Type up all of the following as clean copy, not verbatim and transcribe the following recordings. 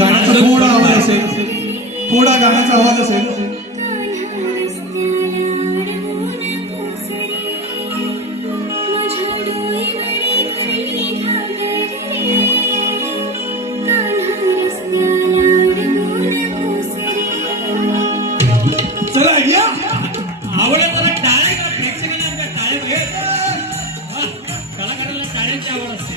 गाण्याचा थोडा आवाज असेल, थोडा गाण्याचा आवाज असेल. चला या आवडत मला टाळ्या का प्रेक्षकांना आमच्या टाळ्या घे. कलाकाराला टाळ्यांची आवड असते.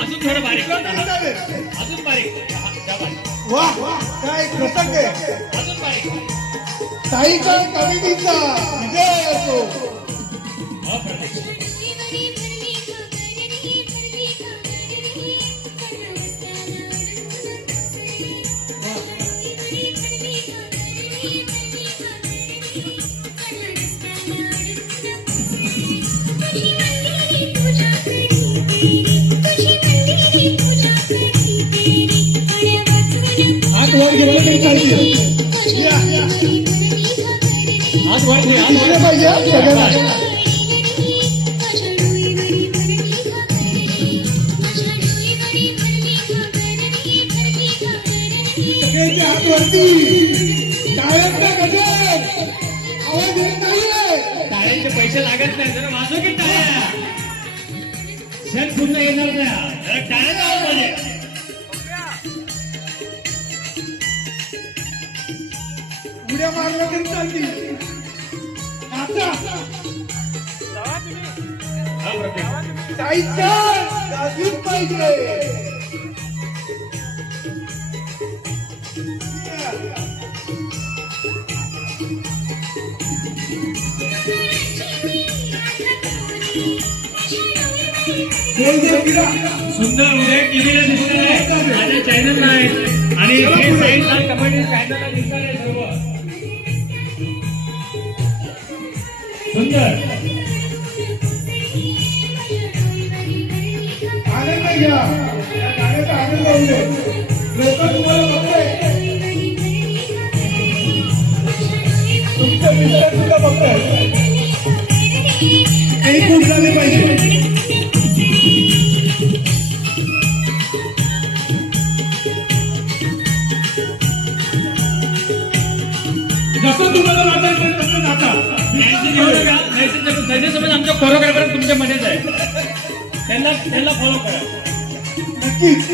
अजून थोडं बारीक अजून बारीक. वा काय प्रसंग आहे. अजून बारीक. ताईच्या कवितेचा विजय असो. हात वर घेतलं तरी चालतील. हात वर घे, हात वर पाहिजे सगळ्यांना. सगळ्यांचे हात वरती. टाळ्यांचा गजर आवाज येत नाहीये. टाळ्यांचे पैसे लागत नाही. जरा वाजव की टाळ्या. क्षण पूर्ण येणार नाही. जरा टाळ्याचा आवाज पाहिजे. उड्या मारल्या तरी चालतील. नाचा. ताईच्या गाजलीच पाहिजे. सुंदर उदय टीव्हीला दिसणार आहे, माझ्या चॅनलला आहे आणि कमेंट चॅनलला दिसणार आहे सर्व. सुंदर आनंद घ्या. या गाण्याचा आनंद होऊ दे. लोक तुम्हाला बघताय. तुमच्या मित्रात सुद्धा बघताय. एकूण झाले पाहिजे. जसं तुम्हाला नाचायचं तसं नाचा. त्याच्यासोबत आमच्या कोरिओग्राफर तुमच्या मध्येच आहे. त्यांना फॉलो करा. नक्कीच.